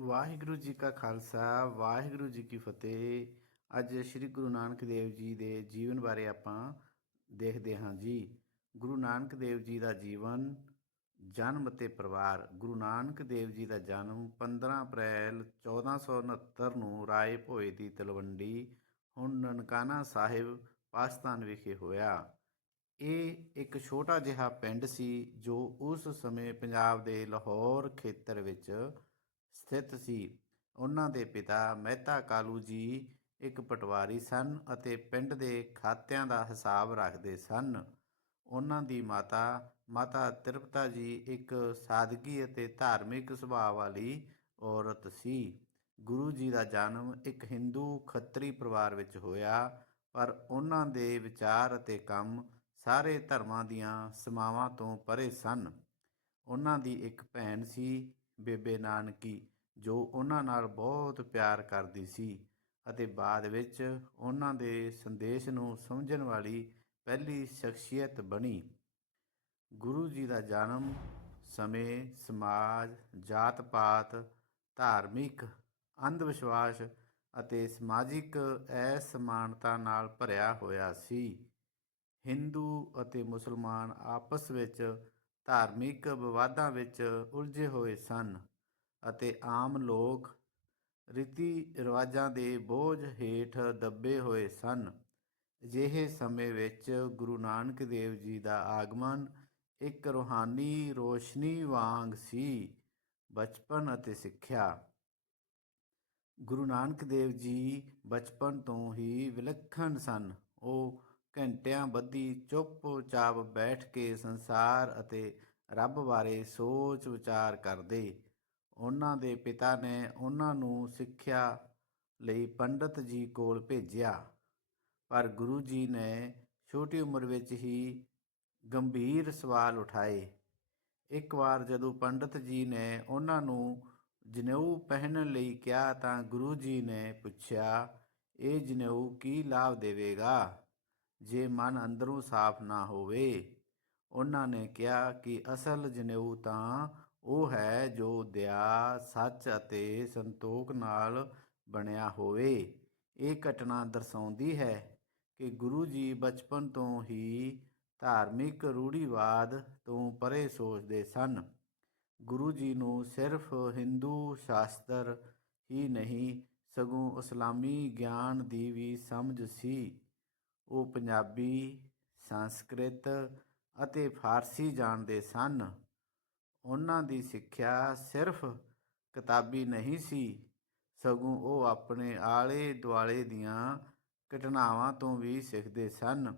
ਵਾਹਿਗੁਰੂ ਜੀ ਕਾ ਖਾਲਸਾ, ਵਾਹਿਗੁਰੂ ਜੀ ਕੀ ਫਤਿਹ। ਅੱਜ ਸ੍ਰੀ ਗੁਰੂ ਨਾਨਕ ਦੇਵ ਜੀ ਦੇ ਜੀਵਨ ਬਾਰੇ ਆਪਾਂ ਦੇਖਦੇ ਹਾਂ ਜੀ। ਗੁਰੂ ਨਾਨਕ ਦੇਵ ਜੀ ਦਾ ਜੀਵਨ, ਜਨਮ ਅਤੇ ਪਰਿਵਾਰ। ਗੁਰੂ ਨਾਨਕ ਦੇਵ ਜੀ ਦਾ ਜਨਮ 15 ਅਪ੍ਰੈਲ 1469 ਨੂੰ ਰਾਏ ਭੋਏ ਦੀ ਤਲਵੰਡੀ, ਹੁਣ ਨਨਕਾਣਾ ਸਾਹਿਬ, ਪਾਕਿਸਤਾਨ ਵਿਖੇ ਹੋਇਆ। ਇਹ ਇੱਕ ਛੋਟਾ ਜਿਹਾ ਪਿੰਡ ਸੀ ਜੋ ਉਸ ਸਮੇਂ ਪੰਜਾਬ ਦੇ ਲਾਹੌਰ ਖੇਤਰ ਵਿੱਚ ਸਥਿਤ ਸੀ। ਉਹਨਾਂ ਦੇ ਪਿਤਾ ਮਹਿਤਾ ਕਾਲੂ ਜੀ ਇੱਕ ਪਟਵਾਰੀ ਸਨ ਅਤੇ ਪਿੰਡ ਦੇ ਖਾਤਿਆਂ ਦਾ ਹਿਸਾਬ ਰੱਖਦੇ ਸਨ। ਉਹਨਾਂ ਦੀ ਮਾਤਾ ਮਾਤਾ ਤ੍ਰਿਪਤਾ ਜੀ ਇੱਕ ਸਾਦਗੀ ਅਤੇ ਧਾਰਮਿਕ ਸੁਭਾਅ ਵਾਲੀ ਔਰਤ ਸੀ। ਗੁਰੂ ਜੀ ਦਾ ਜਨਮ ਇੱਕ ਹਿੰਦੂ ਖੱਤਰੀ ਪਰਿਵਾਰ ਵਿੱਚ ਹੋਇਆ, ਪਰ ਉਹਨਾਂ ਦੇ ਵਿਚਾਰ ਅਤੇ ਕੰਮ ਸਾਰੇ ਧਰਮਾਂ ਦੀਆਂ ਸਮਾਵਾਂ ਤੋਂ ਪਰੇ ਸਨ। ਉਹਨਾਂ ਦੀ ਇੱਕ ਭੈਣ ਸੀ ਬੇਬੇ ਨਾਨਕੀ, ਜੋ ਉਹਨਾਂ ਨਾਲ ਬਹੁਤ ਪਿਆਰ ਕਰਦੀ ਸੀ ਅਤੇ ਬਾਅਦ ਵਿੱਚ ਉਹਨਾਂ ਦੇ ਸੰਦੇਸ਼ ਨੂੰ ਸਮਝਣ ਵਾਲੀ ਪਹਿਲੀ ਸ਼ਖਸੀਅਤ ਬਣੀ। ਗੁਰੂ ਜੀ ਦਾ ਜਨਮ ਸਮੇਂ ਸਮਾਜ, ਜਾਤ-ਪਾਤ, ਧਾਰਮਿਕ ਅੰਧ ਵਿਸ਼ਵਾਸ ਅਤੇ ਸਮਾਜਿਕ ਅਸਮਾਨਤਾ ਨਾਲ ਭਰਿਆ ਹੋਇਆ ਸੀ। ਹਿੰਦੂ ਅਤੇ ਮੁਸਲਮਾਨ ਆਪਸ ਵਿੱਚ ਧਾਰਮਿਕ ਵਿਵਾਦਾਂ ਵਿੱਚ ਉਲਝੇ ਹੋਏ ਸਨ ਅਤੇ ਆਮ ਲੋਕ ਰੀਤੀ ਰਿਵਾਜਾਂ ਦੇ ਬੋਝ ਹੇਠ ਦੱਬੇ ਹੋਏ ਸਨ। ਅਜਿਹੇ ਸਮੇਂ ਵਿੱਚ ਗੁਰੂ ਨਾਨਕ ਦੇਵ ਜੀ ਦਾ ਆਗਮਨ ਇੱਕ ਰੂਹਾਨੀ ਰੋਸ਼ਨੀ ਵਾਂਗ ਸੀ, ਬਚਪਨ ਅਤੇ ਸਿੱਖਿਆ। ਗੁਰੂ ਨਾਨਕ ਦੇਵ ਜੀ ਬਚਪਨ ਤੋਂ ਹੀ ਵਿਲੱਖਣ ਸਨ। ਉਹ ਘੰਟਿਆਂ ਬੱਧੀ ਚੁੱਪਚਾਪ ਬੈਠ ਕੇ ਸੰਸਾਰ ਅਤੇ ਰੱਬ ਬਾਰੇ ਸੋਚ ਵਿਚਾਰ ਕਰਦੇ। ਉਹਨਾਂ ਦੇ ਪਿਤਾ ਨੇ ਉਹਨਾਂ ਨੂੰ ਸਿੱਖਿਆ ਲਈ ਪੰਡਤ ਜੀ ਕੋਲ ਭੇਜਿਆ। ਪਰ ਗੁਰੂ ਜੀ ਨੇ ਛੋਟੀ ਉਮਰ ਵਿੱਚ ਹੀ ਗੰਭੀਰ ਸਵਾਲ ਉਠਾਏ। ਇੱਕ ਵਾਰ ਜਦੋਂ ਪੰਡਤ ਜੀ ਨੇ ਉਹਨਾਂ ਨੂੰ ਜਨੇਊ ਪਹਿਨਣ ਲਈ ਕਿਹਾ ਤਾਂ ਗੁਰੂ ਜੀ ਨੇ ਪੁੱਛਿਆ, ਇਹ ਜਨੇਊ ਕੀ ਲਾਭ ਦੇਵੇਗਾ? ਜੇ ਮਨ ਅੰਦਰੋਂ ਸਾਫ਼ ਨਾ ਹੋਵੇ, ਉਹਨਾਂ ਨੇ ਕਿਹਾ ਕਿ ਅਸਲ ਜਨੇਊ ਤਾਂ ਉਹ ਹੈ ਜੋ ਦਇਆ, ਸੱਚ ਅਤੇ ਸੰਤੋਖ ਨਾਲ ਬਣਿਆ ਹੋਵੇ। ਇਹ ਘਟਨਾ ਦਰਸਾਉਂਦੀ ਹੈ ਕਿ ਗੁਰੂ ਜੀ ਬਚਪਨ ਤੋਂ ਹੀ ਧਾਰਮਿਕ ਰੂੜੀਵਾਦ ਤੋਂ ਪਰੇ ਸੋਚਦੇ ਸਨ। ਗੁਰੂ ਜੀ ਨੂੰ ਸਿਰਫ ਹਿੰਦੂ ਸ਼ਾਸਤਰ ਹੀ ਨਹੀਂ, ਸਗੋਂ ਇਸਲਾਮੀ ਗਿਆਨ ਦੀ ਵੀ ਸਮਝ ਸੀ। ਉਹ ਪੰਜਾਬੀ, ਸੰਸਕ੍ਰਿਤ ਅਤੇ ਫਾਰਸੀ ਜਾਣਦੇ ਸਨ। ਉਹਨਾਂ ਦੀ ਸਿੱਖਿਆ ਸਿਰਫ ਕਿਤਾਬੀ ਨਹੀਂ ਸੀ, ਸਗੋਂ ਉਹ ਆਪਣੇ ਆਲੇ ਦੁਆਲੇ ਦੀਆਂ ਘਟਨਾਵਾਂ ਤੋਂ ਵੀ ਸਿੱਖਦੇ ਸਨ।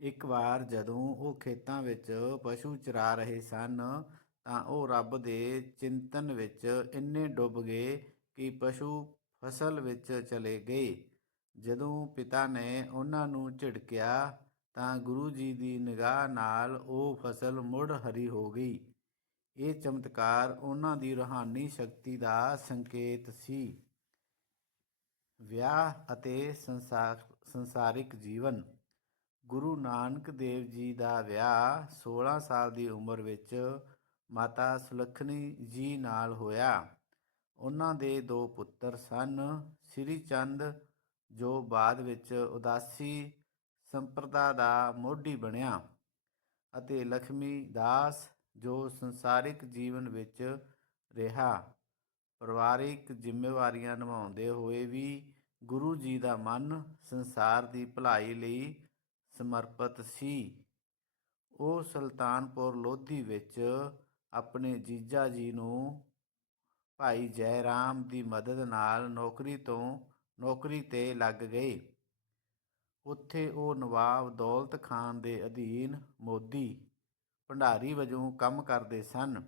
ਇੱਕ ਵਾਰ ਜਦੋਂ ਉਹ ਖੇਤਾਂ ਵਿੱਚ ਪਸ਼ੂ ਚਰਾ ਰਹੇ ਸਨ, ਤਾਂ ਉਹ ਰੱਬ ਦੇ ਚਿੰਤਨ ਵਿੱਚ ਇੰਨੇ ਡੁੱਬ ਗਏ ਕਿ ਪਸ਼ੂ ਫਸਲ ਵਿੱਚ ਚਲੇ ਗਏ। ਜਦੋਂ ਪਿਤਾ ਨੇ ਉਹਨਾਂ ਨੂੰ ਝਿੜਕਿਆ ਤਾਂ ਗੁਰੂ ਜੀ ਦੀ ਨਿਗਾਹ ਨਾਲ ਉਹ ਫਸਲ ਮੁੜ ਹਰੀ ਹੋ ਗਈ। ਇਹ ਚਮਤਕਾਰ ਉਹਨਾਂ ਦੀ ਰੂਹਾਨੀ ਸ਼ਕਤੀ ਦਾ ਸੰਕੇਤ ਸੀ। ਵਿਆਹ ਅਤੇ ਸੰਸਾਰ, ਸੰਸਾਰਿਕ ਜੀਵਨ। ਗੁਰੂ ਨਾਨਕ ਦੇਵ ਜੀ ਦਾ ਵਿਆਹ 16 ਸਾਲ ਦੀ ਉਮਰ ਵਿੱਚ ਮਾਤਾ ਸੁਲੱਖਣੀ ਜੀ ਨਾਲ ਹੋਇਆ। ਉਹਨਾਂ ਦੇ ਦੋ ਪੁੱਤਰ ਸਨ, ਸ੍ਰੀ ਚੰਦ ਜੋ ਬਾਅਦ ਵਿੱਚ ਉਦਾਸੀ ਸੰਪਰਦਾ ਦਾ ਮੋਢੀ ਬਣਿਆ ਅਤੇ ਲਖਮੀ ਦਾਸ ਜੋ ਸੰਸਾਰਿਕ ਜੀਵਨ ਵਿੱਚ ਰਿਹਾ, ਪਰਿਵਾਰਿਕ ਜ਼ਿੰਮੇਵਾਰੀਆਂ ਨਿਭਾਉਂਦੇ ਹੋਏ ਵੀ ਗੁਰੂ ਜੀ ਦਾ ਮਨ ਸੰਸਾਰ ਦੀ ਭਲਾਈ ਲਈ ਸਮਰਪਿਤ ਸੀ। ਉਹ ਸੁਲਤਾਨਪੁਰ ਲੋਧੀ ਵਿੱਚ ਆਪਣੇ ਜੀਜਾ ਜੀ ਨੂੰ ਭਾਈ ਜੈ ਰਾਮ ਦੀ ਮਦਦ ਨਾਲ ਨੌਕਰੀ ਤੋਂ ਨੌਕਰੀ ਤੇ ਲੱਗ ਗਏ। ਉੱਥੇ ਉਹ ਨਵਾਬ ਦੌਲਤ ਖਾਨ ਦੇ ਅਧੀਨ ਮੋਦੀ ਭੰਡਾਰੀ ਵਜੋਂ ਕੰਮ ਕਰਦੇ ਸਨ।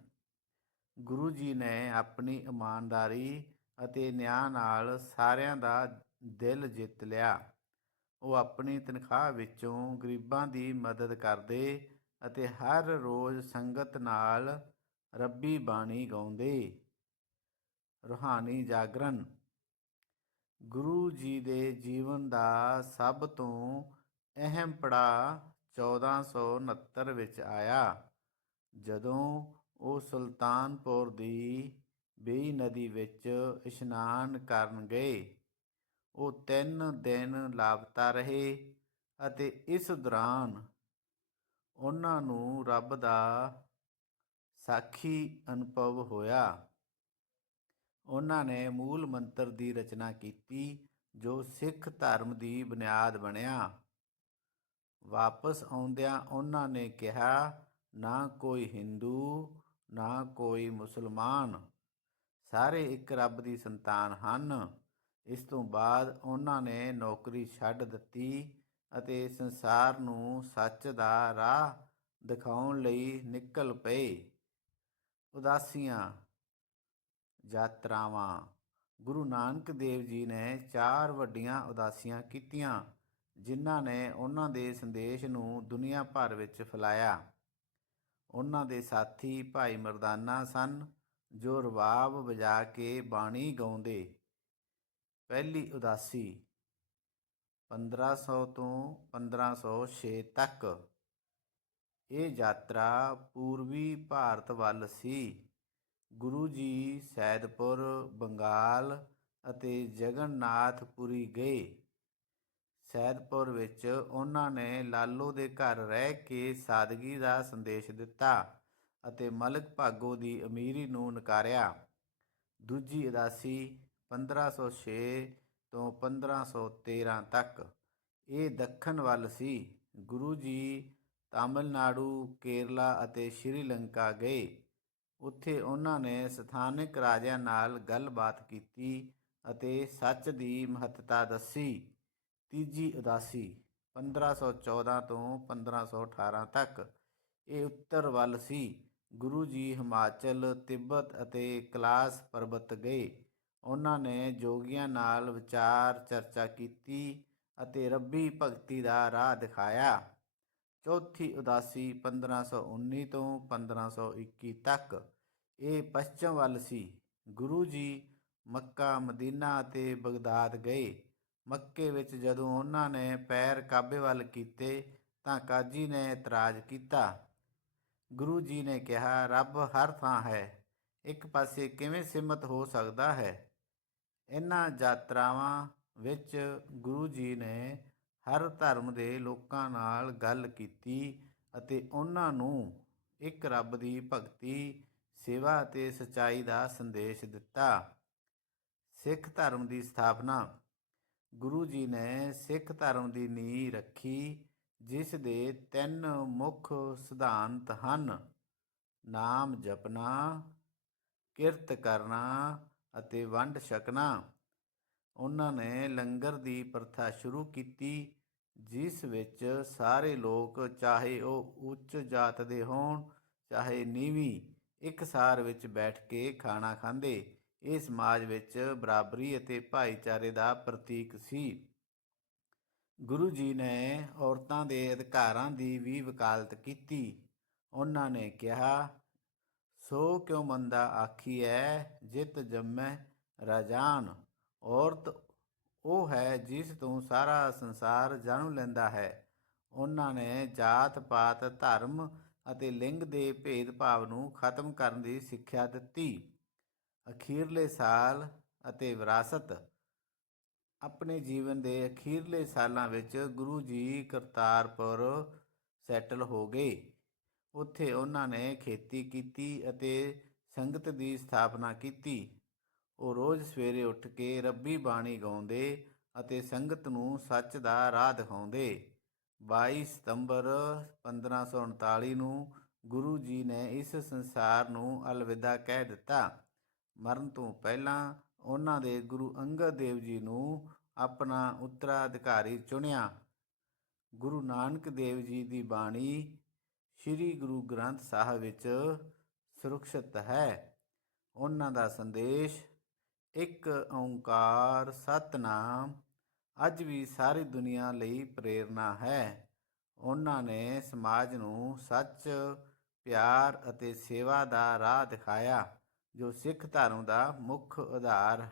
ਗੁਰੂ ਜੀ ਨੇ ਆਪਣੀ ਇਮਾਨਦਾਰੀ ਅਤੇ ਨਿਆਂ ਨਾਲ ਸਾਰਿਆਂ ਦਾ ਦਿਲ ਜਿੱਤ ਲਿਆ। ਉਹ ਆਪਣੀ ਤਨਖਾਹ ਵਿੱਚੋਂ ਗਰੀਬਾਂ ਦੀ ਮਦਦ ਕਰਦੇ ਅਤੇ ਹਰ ਰੋਜ਼ ਸੰਗਤ ਨਾਲ ਰੱਬੀ ਬਾਣੀ ਗਾਉਂਦੇ। ਰੂਹਾਨੀ ਜਾਗਰਣ ਗੁਰੂ ਜੀ ਦੇ ਜੀਵਨ ਦਾ ਸਭ ਤੋਂ ਅਹਿਮ ਪੜਾਅ 1469 ਵਿੱਚ ਆਇਆ। ਜਦੋਂ ਉਹ ਸੁਲਤਾਨਪੁਰ ਦੀ ਬੇਈ ਨਦੀ ਵਿੱਚ ਇਸ਼ਨਾਨ ਕਰਨ ਗਏ, ਉਹ ਤਿੰਨ ਦਿਨ ਲਾਪਤਾ ਰਹੇ ਅਤੇ ਇਸ ਦੌਰਾਨ ਉਹਨਾਂ ਨੂੰ ਰੱਬ ਦਾ ਸਾਖੀ ਅਨੁਭਵ ਹੋਇਆ। ਉਹਨਾਂ ਨੇ ਮੂਲ ਮੰਤਰ ਦੀ ਰਚਨਾ ਕੀਤੀ, ਜੋ ਸਿੱਖ ਧਰਮ ਦੀ ਬੁਨਿਆਦ ਬਣਿਆ। ਵਾਪਸ ਆਉਂਦਿਆਂ ਉਹਨਾਂ ਨੇ ਕਿਹਾ, ਨਾ ਕੋਈ ਹਿੰਦੂ ਨਾ ਕੋਈ ਮੁਸਲਮਾਨ। ਸਾਰੇ ਇੱਕ ਰੱਬ ਦੀ ਸੰਤਾਨ ਹਨ। ਇਸ ਤੋਂ ਬਾਅਦ ਉਹਨਾਂ ਨੇ ਨੌਕਰੀ ਛੱਡ ਦਿੱਤੀ ਅਤੇ ਸੰਸਾਰ ਨੂੰ ਸੱਚ ਦਾ ਰਾਹ ਦਿਖਾਉਣ ਲਈ ਨਿਕਲ ਪਏ। ਉਦਾਸੀਆਂ ਯਾਤਰਾਵਾਂ। ਗੁਰੂ ਨਾਨਕ ਦੇਵ ਜੀ ਨੇ ਚਾਰ ਵੱਡੀਆਂ ਉਦਾਸੀਆਂ ਕੀਤੀਆਂ, ਜਿਨ੍ਹਾਂ ਨੇ ਉਹਨਾਂ ਦੇ ਸੰਦੇਸ਼ ਨੂੰ ਦੁਨੀਆ ਭਰ ਵਿੱਚ ਫੈਲਾਇਆ। ਉਹਨਾਂ ਦੇ ਸਾਥੀ ਭਾਈ ਮਰਦਾਨਾ ਸਨ, ਜੋ ਰਬਾਬ ਵਜਾ ਕੇ ਬਾਣੀ ਗਾਉਂਦੇ। ਪਹਿਲੀ ਉਦਾਸੀ 1500 ਤੋਂ 1506 ਤੱਕ। ਇਹ ਯਾਤਰਾ ਪੂਰਬੀ ਭਾਰਤ ਵੱਲ ਸੀ। ਗੁਰੂ ਜੀ ਸੈਦਪੁਰ, ਬੰਗਾਲ ਅਤੇ ਜਗਨਨਾਥਪੁਰੀ ਗਏ। ਸੈਦਪੁਰ ਵਿੱਚ ਉਹਨਾਂ ਨੇ ਲਾਲੋ ਦੇ ਘਰ ਰਹਿ ਕੇ ਸਾਦਗੀ ਦਾ ਸੰਦੇਸ਼ ਦਿੱਤਾ ਅਤੇ ਮਲਕ ਭਾਗੋ ਦੀ ਅਮੀਰੀ ਨੂੰ ਨਕਾਰਿਆ। ਦੂਜੀ ਉਦਾਸੀ 1506 ਤੋਂ 1513 ਤੱਕ। ਇਹ ਦੱਖਣ ਵੱਲ ਸੀ। ਗੁਰੂ ਜੀ ਤਾਮਿਲਨਾਡੂ, ਕੇਰਲਾ ਅਤੇ ਸ਼੍ਰੀਲੰਕਾ ਗਏ। ਉੱਥੇ ਉਹਨਾਂ ਨੇ ਸਥਾਨਕ ਰਾਜਿਆਂ ਨਾਲ ਗੱਲਬਾਤ ਕੀਤੀ ਅਤੇ ਸੱਚ ਦੀ ਮਹੱਤਤਾ ਦੱਸੀ। ਤੀਜੀ ਉਦਾਸੀ 1514 ਤੋਂ 1518 ਤੱਕ। ਇਹ ਉੱਤਰ ਵੱਲ ਸੀ। ਗੁਰੂ ਜੀ ਹਿਮਾਚਲ, ਤਿੱਬਤ ਅਤੇ ਕਲਾਸ ਪਰਬਤ ਗਏ। ਉਹਨਾਂ ਨੇ ਜੋਗੀਆਂ ਨਾਲ ਵਿਚਾਰ ਚਰਚਾ ਕੀਤੀ ਅਤੇ ਰੱਬੀ ਭਗਤੀ ਦਾ ਰਾਹ ਦਿਖਾਇਆ। ਚੌਥੀ ਉਦਾਸੀ 1519 ਤੋਂ 1521 ਤੱਕ। ਇਹ ਪੱਛਮ ਵੱਲ ਸੀ। ਗੁਰੂ ਜੀ ਮੱਕਾ, ਮਦੀਨਾ ਅਤੇ ਬਗਦਾਦ ਗਏ। ਮੱਕੇ ਵਿੱਚ ਜਦੋਂ ਉਹਨਾਂ ਨੇ ਪੈਰ ਕਾਬੇ ਵੱਲ ਕੀਤੇ ਤਾਂ ਕਾਜੀ ਨੇ ਇਤਰਾਜ਼ ਕੀਤਾ। ਗੁਰੂ ਜੀ ਨੇ ਕਿਹਾ, ਰੱਬ ਹਰ ਥਾਂ ਹੈ। ਇੱਕ ਪਾਸੇ ਕਿਵੇਂ ਸਿਮਤ ਹੋ ਸਕਦਾ ਹੈ? ਇਹਨਾਂ ਯਾਤਰਾਵਾਂ ਵਿੱਚ ਗੁਰੂ ਜੀ ਨੇ ਹਰ ਧਰਮ ਦੇ ਲੋਕਾਂ ਨਾਲ ਗੱਲ ਕੀਤੀ ਅਤੇ ਉਹਨਾਂ ਨੂੰ ਇੱਕ ਰੱਬ ਦੀ ਭਗਤੀ ਸੇਵਾ ਅਤੇ ਸਚਾਈ ਦਾ ਸੰਦੇਸ਼ ਦਿੱਤਾ। ਸਿੱਖ ਧਰਮ ਦੀ ਸਥਾਪਨਾ। ਗੁਰੂ ਜੀ ਨੇ ਸਿੱਖ ਧਰਮ ਦੀ ਨੀਂਹ ਰੱਖੀ, ਜਿਸ ਦੇ ਤਿੰਨ ਮੁੱਖ ਸਿਧਾਂਤ ਹਨ। ਨਾਮ ਜਪਣਾ, ਕਿਰਤ ਕਰਨਾ ਅਤੇ ਵੰਡ ਛਕਣਾ। ਉਹਨਾਂ ਨੇ ਲੰਗਰ ਦੀ ਪ੍ਰਥਾ ਸ਼ੁਰੂ ਕੀਤੀ, ਜਿਸ ਵਿੱਚ ਸਾਰੇ ਲੋਕ ਚਾਹੇ ਉਹ ਉੱਚ ਜਾਤ ਦੇ ਹੋਣ, ਚਾਹੇ ਨੀਵੀਂ ਇੱਕ ਸਾਰ ਵਿੱਚ ਬੈਠ ਕੇ ਖਾਣਾ ਖਾਂਦੇ। ਇਹ ਸਮਾਜ ਵਿੱਚ ਬਰਾਬਰੀ ਅਤੇ ਭਾਈਚਾਰੇ ਦਾ ਪ੍ਰਤੀਕ ਸੀ। ਗੁਰੂ ਜੀ ਨੇ ਔਰਤਾਂ ਦੇ ਅਧਿਕਾਰਾਂ ਦੀ ਵੀ ਵਕਾਲਤ ਕੀਤੀ। ਉਹਨਾਂ ਨੇ ਕਿਹਾ, ਸੋ ਕਿਉ ਮੰਦਾ ਆਖੀ ਆਖੀਐ, ਜਿਤ ਜੰਮੈ ਰਾਜਾਨ। ਔਰਤ ਉਹ ਹੈ ਜਿਸ ਤੋਂ ਸਾਰਾ ਸੰਸਾਰ ਜਨਮ ਲੈਂਦਾ ਹੈ। ਉਹਨਾਂ ਨੇ ਜਾਤ ਪਾਤ ਧਰਮ ਅਤੇ ਲਿੰਗ ਦੇ ਭੇਦਭਾਵ ਨੂੰ ਖਤਮ ਕਰਨ ਦੀ ਸਿੱਖਿਆ ਦਿੱਤੀ। ਅਖੀਰਲੇ ਸਾਲ ਅਤੇ ਵਿਰਾਸਤ। ਆਪਣੇ ਜੀਵਨ ਦੇ ਅਖੀਰਲੇ ਸਾਲਾਂ ਵਿੱਚ ਗੁਰੂ ਜੀ ਕਰਤਾਰਪੁਰ ਸੈਟਲ ਹੋ ਗਏ। ਉੱਥੇ ਉਹਨਾਂ ਨੇ ਖੇਤੀ ਕੀਤੀ ਅਤੇ ਸੰਗਤ ਦੀ ਸਥਾਪਨਾ ਕੀਤੀ। ਉਹ ਰੋਜ਼ ਸਵੇਰੇ ਉੱਠ ਕੇ ਰੱਬੀ ਬਾਣੀ ਗਾਉਂਦੇ ਅਤੇ ਸੰਗਤ ਨੂੰ ਸੱਚ ਦਾ ਰਾਹ ਦਿਖਾਉਂਦੇ 22 ਸਤੰਬਰ 1539 ਨੂੰ ਗੁਰੂ ਜੀ ਨੇ ਇਸ ਸੰਸਾਰ ਨੂੰ ਅਲਵਿਦਾ ਕਹਿ ਦਿੱਤਾ। ਮਰਨ ਤੋਂ ਪਹਿਲਾਂ ਉਹਨਾਂ ਦੇ ਗੁਰੂ ਅੰਗਦ ਦੇਵ ਜੀ ਨੂੰ ਆਪਣਾ ਉੱਤਰਾਧਿਕਾਰੀ ਚੁਣਿਆ। ਗੁਰੂ ਨਾਨਕ ਦੇਵ ਜੀ ਦੀ ਬਾਣੀ ਸ੍ਰੀ ਗੁਰੂ ਗ੍ਰੰਥ ਸਾਹਿਬ ਵਿੱਚ ਸੁਰੱਖਿਅਤ ਹੈ। ਉਹਨਾਂ ਦਾ ਸੰਦੇਸ਼, ਇੱਕ ਓੰਕਾਰ ਸਤਨਾਮ ਅੱਜ ਵੀ ਸਾਰੀ ਦੁਨੀਆ ਲਈ ਪ੍ਰੇਰਣਾ ਹੈ। ਉਹਨਾਂ ਨੇ ਸਮਾਜ ਨੂੰ ਸੱਚ, ਪਿਆਰ ਅਤੇ ਸੇਵਾ ਦਾ ਰਾਹ ਦਿਖਾਇਆ, ਜੋ ਸਿੱਖ ਧਰਮ ਦਾ ਮੁੱਖ ਆਧਾਰ